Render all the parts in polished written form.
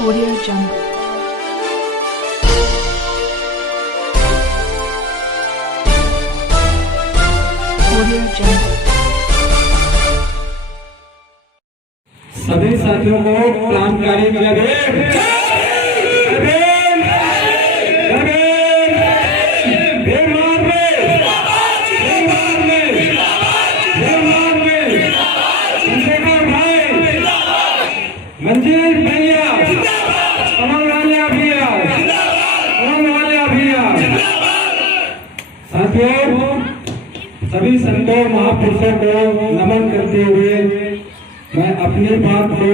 Audio Jungle. Audio Jungle. सभी साथियों को क्रांतिकारी मंजीर भैया साथियों, सभी संतों महापुरुषों को नमन करते हुए मैं अपनी बात को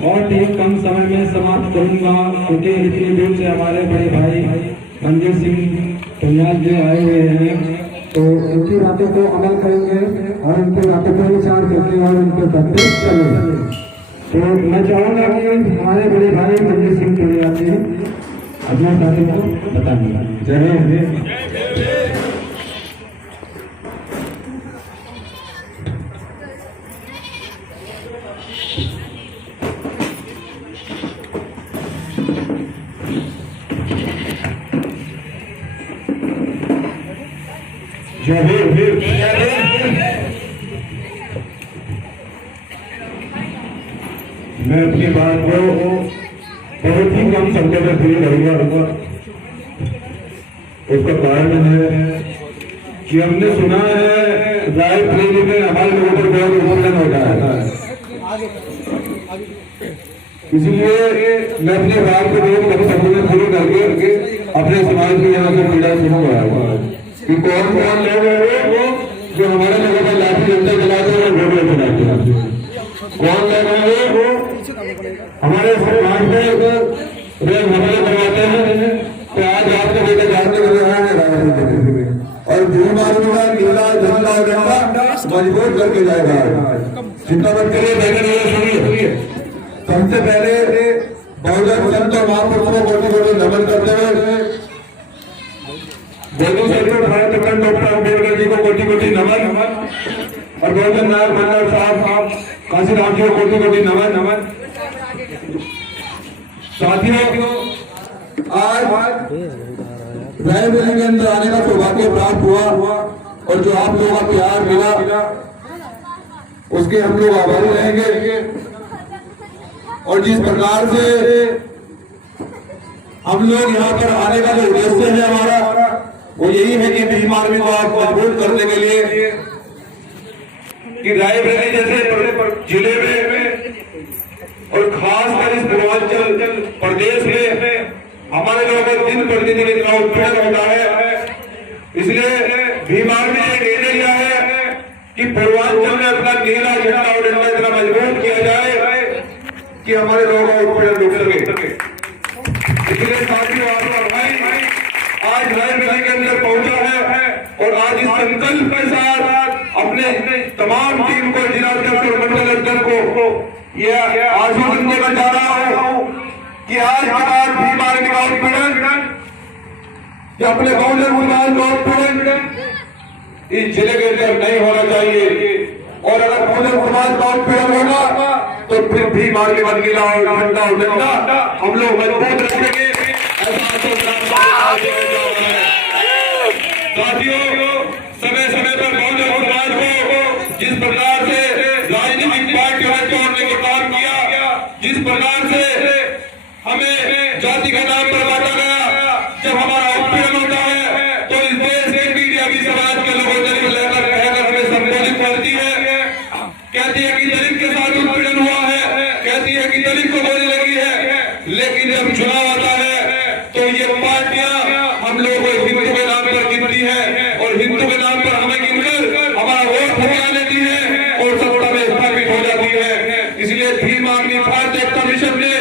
बहुत ही कम समय में समाप्त करूंगा, क्योंकि इतनी दूर से हमारे बड़े भाई मंजीर सिंह पुनियाल जी आए हुए हैं, तो उनकी बातों को अमल करेंगे और उनकी बातों पर विचार करके और उनके प्रत्येक चलेंगे। तो मैं चाहूंगा कि हमारे बड़े भाई मंजीर सिंह पुनियाल जी अपने साथी को बताएंगे। जय हिंद। मैं अपनी बात को बहुत ही कम शब्दों में पूरी करूंगा। उसका कारण है कि हमने सुना है रायबरेली में हमारे लोगों पर बहुत उत्पीड़न होता है, इसलिए मैं अपनी बात को बहुत कम शब्दों में पूरी करके अपने समाज की यहाँ से पीड़ा सुनूंगा कि कौन कौन लोग हैं जो हमारे लोगों पर लाठी डंडे चलाते हैं और गोलियां चलाते हैं। कौन लोग हैं वो हमारे समाज में रेल हमले करवाते हैं। तो आज आपको बेटे जानते हुए और भीमार्मिका नीला झंडा झंडा मजबूत करके जाएगा। चिंता मत करिए, देखने सुनिए। सबसे पहले बहुजन संत और महापुरुषों को कोटि नमन करते हुए डॉक्टर अम्बेडकर जी को कोटि कोटि नमन और गौतम नारायण मंडल साहब काशीराम जी को कोटि कोटि नमन। साथियों, आज रायबरेली के अंदर आने का सौभाग्य प्राप्त हुआ और जो आप लोगों का प्यार मिला उसके हम लोग आभारी रहेंगे। और जिस प्रकार से हम लोग यहाँ पर आने का जो उद्देश्य है हमारा वो यही है कि भीम आर्मी को आप मजबूत करने के लिए कि रायबरेली जैसे जिले में और खासकर इस पूर्वांचल प्रदेश में हमारे लोगों को दिन प्रतिदिन इतना उत्पीड़न होता है, इसलिए भीम आर्मी ने निर्णय लिया है कि पूर्वांचल में अपना नीला झंडा और डंडा इतना मजबूत किया जाए कि हमारे लोगों का उत्पीड़न रुक सके। इसलिए साथियों, आपका भाई आज रायबरेली के अंदर पहुंचा है और आज इस संकल्प के साथ अपने तमाम टीम को, जिला अध्यक्ष और मंडल अध्यक्ष को यह आश्वासन देना चाह रहा हूं कि आज के बाद भीम आर्मी का उत्पीड़न या अपने बहुजन समाज का उत्पीड़न इस जिले के अंदर नहीं होना चाहिए। और अगर बहुजन समाज का उत्पीड़न होगा तो फिर भीम आर्मी का नीला और झंडा और डंडा हम लोग मजबूत रखेंगे। साथियों, समय समय पर बहुजन समाज को जिस प्रकार से राजनीतिक पार्टियों ने तोड़ने का काम किया, जिस प्रकार से हमें जाति के नाम पर बांटा गया, जब हमारा उत्पीड़न होता है तो इस देश के मीडिया भी समाज के लोगों से कहकर हमें संबोधित करती है, कहती है कि दलित के साथ उत्पीड़न हुआ है, कहती है कि दलित को गोली लगी है। लेकिन जब चुनाव आता है तो ये पार्टियां हम लोगों को हिंदू के नाम पर गिनती है और हिंदू के नाम पर हमें गिनकर हमारा वोट ठुकरा लेती है और सत्ता में स्थापित हो जाती है। इसलिए भीम आर्मी भारतीय एकता मिशन ने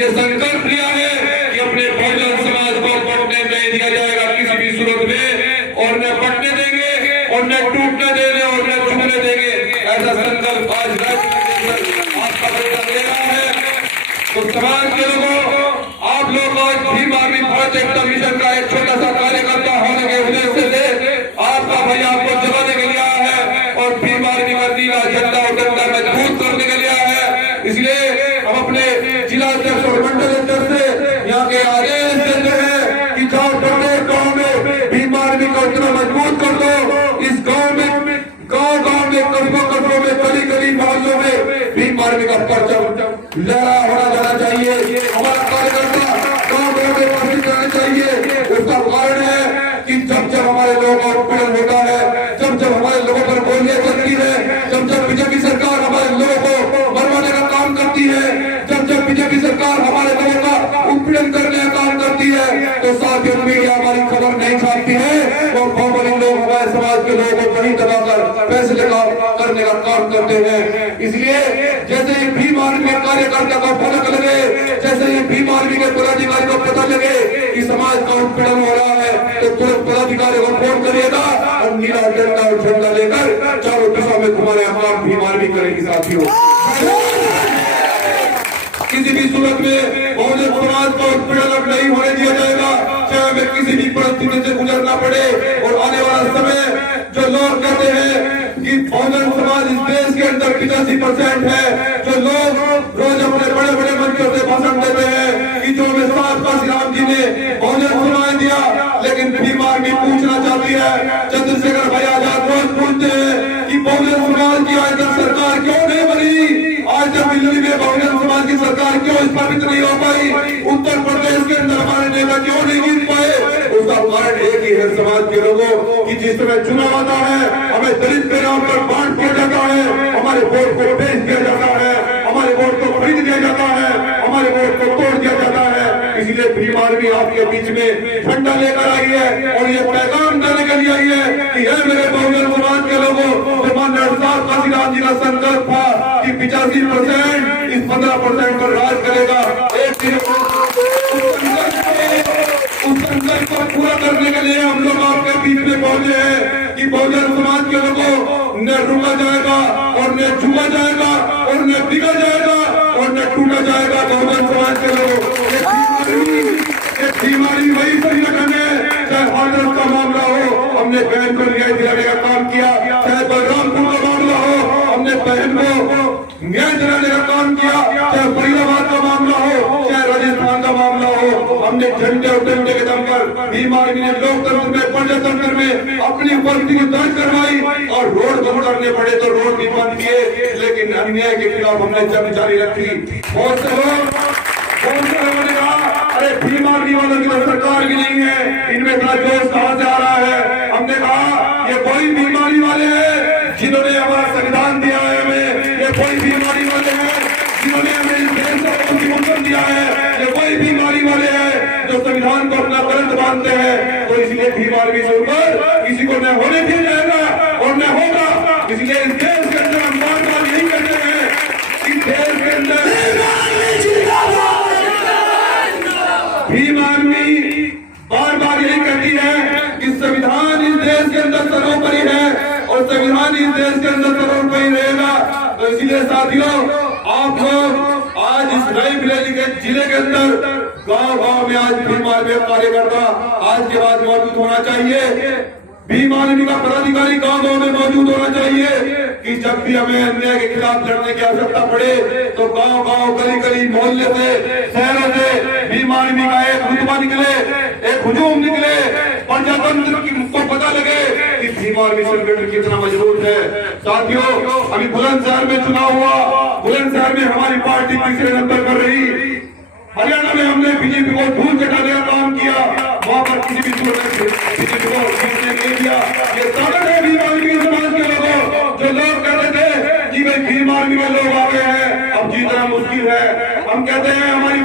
ये संकल्प लिया है कि अपने बहुजन समाज को बंटने नहीं दिया जाएगा किसी भी सूरत में, और न बंटने देंगे और न टूटने देंगे और न छूटने देंगे। ऐसा संकल्प आज आपका बेटा ले रहा है। तो समाज के लोगों, आप लोग आज भीम आर्मी भारतीय एकता मिशन का एक छोटा सा कार्यकर्ता होने के उद्देश्य से आपका भाई आपको जगाने के लिए आया है और भीम आर्मी का नीला झंडा और डंडा मजबूत करने के लिए आया है। इसलिए हम अपने जिला अध्यक्ष और मंडल अध्यक्ष आर्मी का परचम लहरा होना जाना चाहिए। हमारा कार्यकर्ता गाँव गाँव में उपस्थित रहना चाहिए। उसका कारण है कि जब जब हमारे लोगों का उत्पीड़न होता है, जब जब हमारे लोगों पर गोलियां चलती है, जब जब बीजेपी सरकार हमारे लोगों को मरवाने का काम करती है, जब जब बीजेपी सरकार हमारे लोगों का उत्पीड़न करने का काम करती है, तो साथियों मीडिया हमारी खबर नहीं छापती है। वो बाहुबली लोग हमारे समाज के लोगों को कहीं दबाकर फैसले करने का काम करते हैं। इसलिए जैसे ये भीम आर्मी के कार्यकर्ता को पता लगे, जैसे ये भीम आर्मी के पदाधिकारी को पता लगे कि समाज का उत्पीड़न हो रहा है, तो तुरंत पदाधिकारी को फोन करिएगा और नीला डंडा और झंडा लेकर चारों दिशा में तुम्हारे काम भीम आर्मी करेगी। साथियों किसी भी सूरत में बहुजन समाज का उत्पीड़न अब नहीं होने दिया जाएगा, चाहे हमें किसी भी परिस्थिति से गुजरना पड़े। और आने वाला समय जो लोग कहते हैं कि बहुजन समाज इस देश के अंदर 85% है, जो लोग रोज अपने बड़े बड़े मंचों से भाषण देते हैं कि जो हमें साथ काशीराम जी ने बहुजन समाज दिया, लेकिन भीम आर्मी पूछना चाहती है, चंद्रशेखर भाई आजाद रोज पूछते हैं कि बहुजन समाज की आज तक सरकार क्यों नहीं बनी, आज तक दिल्ली में बहुजन समाज की सरकार क्यों स्थापित नहीं हो पाई, उत्तर प्रदेश के अंदर हमारे नेता क्यों नहीं जीत पाए। उसका कारण एक ही है समाज के लोगों की, जिस समय चुनाव आता है हमें दलित के नाम पर बांट दिया जाता है, हमारे वोट को बेच दिया जाता है, हमारे वोट को खरीद दिया जाता है, हमारे वोट को तोड़ दिया जाता है। इसलिए भीम आर्मी आपके बीच में झंडा लेकर आई है और ये पैगाम देने के लिए आई है कि है मेरे बहुजन समाज के लोगों, माननीय काशीराम जी का संकल्प था कि 85% इस 15% पर राज करेगा। एक दिन उस संकल्प को पूरा करने के लिए हम लोग आपके बीच में पहुंचे हैं कि बहुजन समाज के लोगों न रुका जाएगा और न झुका जाएगा और न बिगड़ जाएगा और न टूटा जाएगा। बहुजन समाज के लोगों बीमारी वही संगठन है, चाहे हाजरत का मामला हो हमने बहन को न्याय दिलाने का काम किया, चाहे बलरामपुर का मामला हो हमने बहन को न्याय दिलाने का काम किया, चाहे फरीदाबाद का मामला हो, चाहे राजस्थान का मामला हो, हमने झंडे और डंडे के दम पर भीम आर्मी ने लोकतंत्र में प्रजातंत्र में अपनी उपस्थिति दर्ज करवाई और रोड बंद करने पड़े तो रोड भी बंद किए, लेकिन अन्याय के खिलाफ हमने जंग जारी रखी। बहुत से लोगों ने कहा अरे भीम आर्मी वालों की तो सरकार भी नहीं है, इनमें इतना जोश कहां से आ रहा है। हमने कहा ये कोई बीमारी वाले हैं जिन्होंने हमारा संविधान दिया है हमें, ये कोई बीमारी वाले हैं जिन्होंने हमें इस देश को मुक्ति दिया है, ये कोई बीमारी वाले हैं जो संविधान को अपना ग्रंथ मानते हैं। तो इसलिए भीम आर्मी से ऊपर किसी को न होने दिया जाएगा और न होगा। इसलिए इस देश के अंदर हम बार बार यही कहते हैं, इस देश के अंदर भीम आर्मी बार बार यही कहती है कि संविधान इस देश के अंदर सर्वोपरि है और संविधान इस देश के अंदर सर्वोपरि रहेगा। तो इसलिए साथियों आप लोग आज इस रायबरेली के जिले के अंदर गांव गांव में आज भीम आर्मी कार्यकर्ता आज के बाद मौजूद होना चाहिए, भीम आर्मी का पदाधिकारी गांव गांव में मौजूद होना चाहिए कि जब भी हमें अन्याय के खिलाफ लड़ने की आवश्यकता पड़े तो गांव गांव गली गली मोहल्ले से शहरों से भीम आर्मी का एक रुतबा निकले, एक हुजूम निकले, प्रजातंत्र को पता लगे कि भीम आर्मी संगठन कितना मजबूत है। साथियों अभी बुलंदशहर में चुनाव हुआ, बुलंदशहर में हमारी पार्टी तीसरे नंबर पर रही, हरियाणा में हमने बीजेपी को धूल चटाने का काम किया, वहां पर किसी भी सूरत में बीजेपी को जीतने नहीं दिया। ये ताकत है भीम आर्मी समाज के लोगों, जो लोग कहते थे कि भाई भीम आर्मी में लोग आ गए हैं अब जीतना मुश्किल है। हम कहते हैं हमारी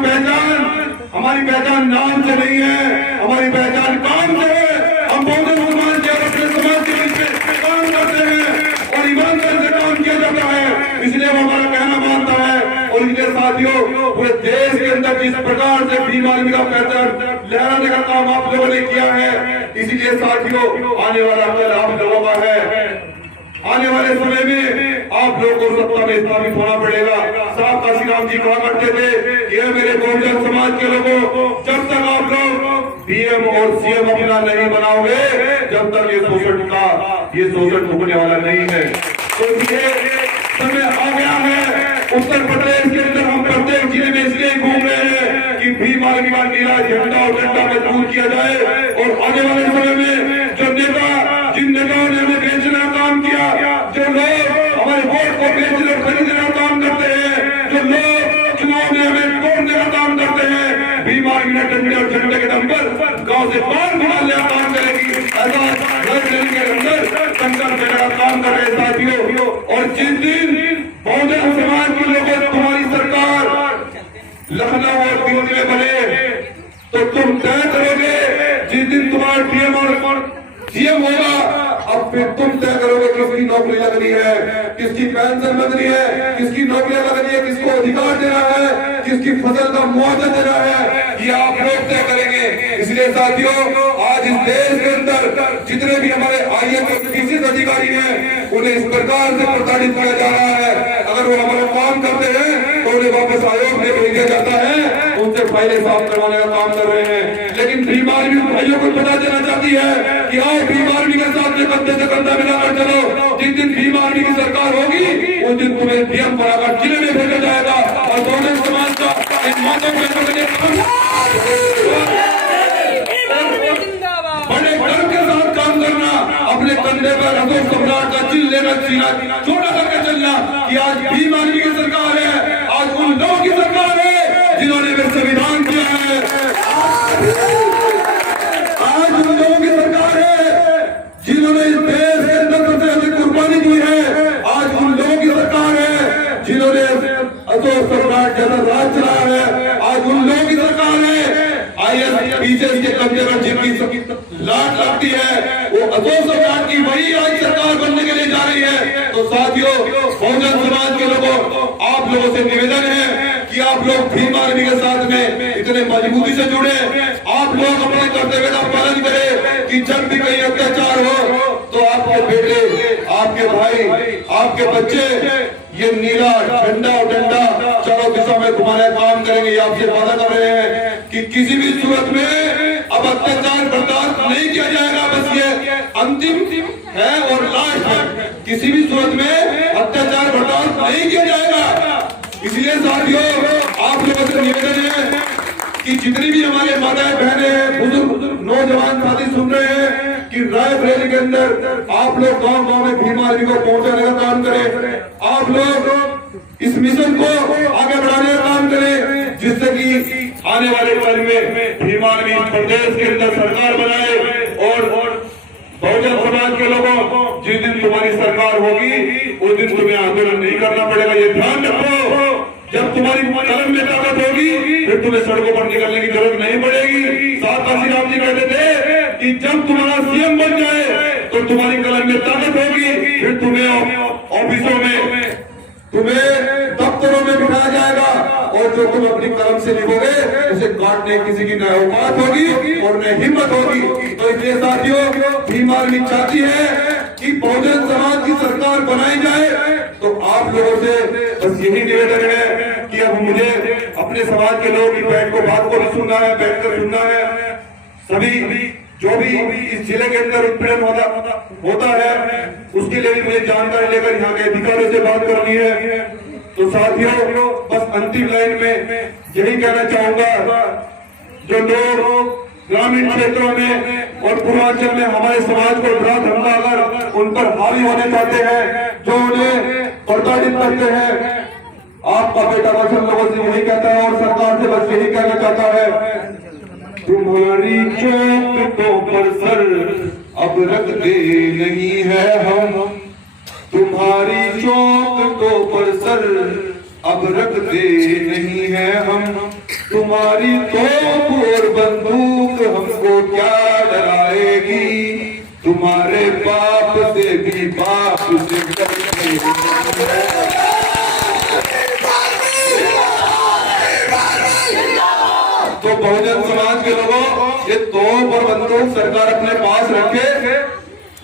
पहचान नाम से नहीं है, हमारी पहचान काम से है। हम बहुजन समाज के अपने समाज के बीच में काम करते हैं और ईमानदारी से काम किया जाता है, इसलिए वो हमारा कहना मानता है। और इनके साथियों पूरे देश के अंदर जिस प्रकार से भीम आर्मी का पहचान लहराने का काम आप लोगों ने किया है, इसीलिए साथियों आने वाला कल आप लोगों का है, आने वाले समय में आप लोगों को सत्ता में स्थापित होना पड़ेगा। साहब काशीराम जी कहा करते थे ये मेरे बहुजन समाज के लोगों, जब तक आप लोग पीएम और सीएम अपना नहीं बनाओगे जब तक ये शोषण रुकने वाला नहीं है। तो इसलिए समय आ गया है, उत्तर प्रदेश के अंदर हम प्रत्येक जिले में इसलिए घूम रहे हैं कि भीम आर्मी का नीला झंडा और डंडा मजबूत किया जाए और आने वाले समय में जो नेता जिन नेताओं ने हमें बेचने का काम किया, जो लोग हमारे वोट को बेचने और खरीदने का काम करते हैं, भीम आर्मी ने डंडे और झंडे के दम पर गांव से बाहर निकालने का काम करेगी। ऐसा राजनीति के अंदर संघर्ष देने का काम कर रहे साथियों। और जिस दिन बहुजन समाज के लोगों तुम्हारी सरकार लखनऊ और दिल्ली में बने तो तुम तय करोगे। जिस दिन तुम्हारा डीएम और सीएम होगा अब फिर तुम तय करोगे किसकी नौकरी लगनी है, किसकी पेंशन लगनी है, किसकी नौकरी लगनी है, किसको अधिकार देना है, किसकी फसल का मुआवजा देना है, ये आप लोग तय करेंगे। इसलिए साथियों आज इस देश के अंदर जितने भी हमारे आईएएस और पीसीएस अधिकारी हैं उन्हें इस प्रकार से प्रताड़ित किया जा रहा है। अगर वो हमारा काम करते हैं तो उन्हें वापस आयोग में भेज दिया जाता है, उनसे फाइलें साफ करवाने का काम कर रहे हैं। लेकिन भीम आर्मी भाइयों को पता देना चाहती है कि आओ भीम आर्मी के साथ में कंधे से कंधा मिलाकर चलो। जिस दिन भीम आर्मी की सरकार होगी उस दिन तुम्हें डीएम बनाकर जिले में भेजा जाएगा। और बहुजन समाज का इन मातों बहनों के लिए बड़े डर के साथ काम करना, अपने कंधे पर अशोक सम्राट का चिन्ह लेकर सीना छोटा करके चलना कि आज भीम आर्मी की सरकार है, आज उन लोगों की सरकार है जिन्होंने वे संविधान किया है, आज उन लोगों की सरकार है जिन्होंने इस देश के अंदर सबसे अधिक कुर्बानी दी है, आज उन लोगों की सरकार है जिन्होंने अशोक सम्राट जैसा राज चलाया है, आज उन लोगों की सरकार है। आईएएस पीसीएस के कब्जे पर जिनकी लाट लगती है वो अशोक सम्राट की वही आज सरकार बनने के लिए जा रही है। तो साथियों बहुजन समाज के लोगों आप लोगों से निवेदन है कि आप लोग भीम आर्मी के साथ में इतने मजबूती से जुड़े, आप लोग अपने कर्तव्य का पालन करें कि जब भी कहीं अत्याचार हो तो आपके बेटे, आपके भाई, आपके बच्चे ये नीला झंडा और डंडा चारों दिशा में तुम्हारे काम करेंगे। ये आपसे वादा कर रहे हैं कि किसी भी सूरत में अब अत्याचार बर्दाश्त नहीं किया जाएगा। बस ये अंतिम है और लास्ट है, किसी भी सूरत में अत्याचार बर्दाश्त नहीं किया जाएगा। इसलिए साथियों आप लोगों से निवेदन है कि जितनी भी हमारे माताएं बहनें हैं, बुजुर्ग नौजवान साथी सुन रहे हैं कि रायबरेली के अंदर आप लोग गांव गांव में भीम आर्मी को पहुंचाने का काम करें। आप लोग इस मिशन को आगे बढ़ाने का काम करें जिससे कि आने वाले कल में भीम आर्मी प्रदेश के अंदर सरकार बनाए। और बहुजन समाज के लोगों जिस दिन तुम्हारी सरकार होगी उस दिन तुम्हें आंदोलन नहीं करना पड़ेगा, ये ध्यान रखो। जब तुम्हारी कलम में ताकत होगी फिर तुम्हें सड़कों पर निकलने की जरूरत नहीं पड़ेगी। साथ काशीराम जी कहते थे कि जब तुम्हारा सीएम बन जाए तो तुम्हारी कलम में ताकत होगी, फिर तुम्हें ऑफिसों में, तुम्हें दफ्तरों में बिठाया जाएगा और जो तुम अपनी कलम से लिखोगे उसे काटने किसी की न औकात होगी और न हिम्मत होगी। तो इसलिए साथियों भीम आर्मी चाहती है कि बहुजन समाज की सरकार बनाई जाए। तो आप लोगों से बस यही निवेदन है कि अब मुझे अपने समाज के लोग की बात को भी सुनना है, बैठकर सुनना है। सभी जो भी इस जिले के अंदर उत्पीड़न होता है उसके लिए भी मुझे जानकारी लेकर यहाँ के अधिकारियों से बात करनी है। तो साथियों बस अंतिम लाइन में यही कहना चाहूंगा, जो लोग ग्रामीण क्षेत्रों में और पूर्वांचल में हमारे समाज को डरा धमकाकर उन पर हावी होने चाहते हैं, जो उन्हें प्रताड़ित करते हैं, आपका बेटा बस उन लोगों से यही कहता है और सरकार से बस यही कहना चाहता है, तुम्हारी चौखटों पर सर अब रखते नहीं है हम, तुम्हारी चौखटों पर सर अब रखते नहीं है हम, तुम्हारी तोप और बंदूक हमको क्या डराएगी, तुम्हारे बाप से भी बाप से तो बहुजन समाज के लोगों ये तोप और बंदूक सरकार अपने पास रखे,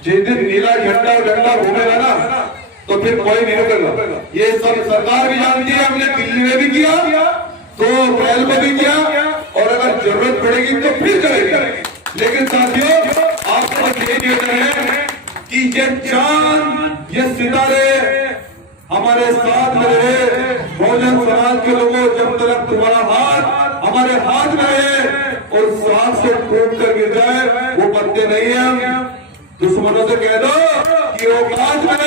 जिस दिन नीला झंडा और डंडा घूमेगा ना तो फिर कोई नहीं रुकेगा। ये सब सरकार भी जानती है, हमने दिल्ली में भी किया, तो अप्रैल को भी किया और अगर जरूरत पड़ेगी तो फिर करेंगे। लेकिन साथियों आपको बस यही निवेदन है कि ये चांद ये सितारे हमारे साथ में रहे। बहुजन समाज के लोगों जब तक तुम्हारा हाथ हमारे हाथ में है और सांप से टूट कर गिर जाए वो पत्ते नहीं है। दुश्मनों से कह दो कि औकात में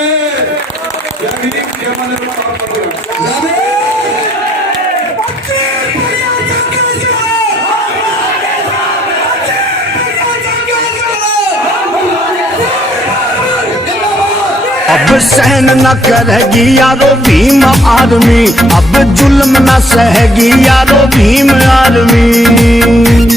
अब सहन न करेगी यारो भीम आर्मी, अब जुल्म न सहेगी यारो भीम आर्मी।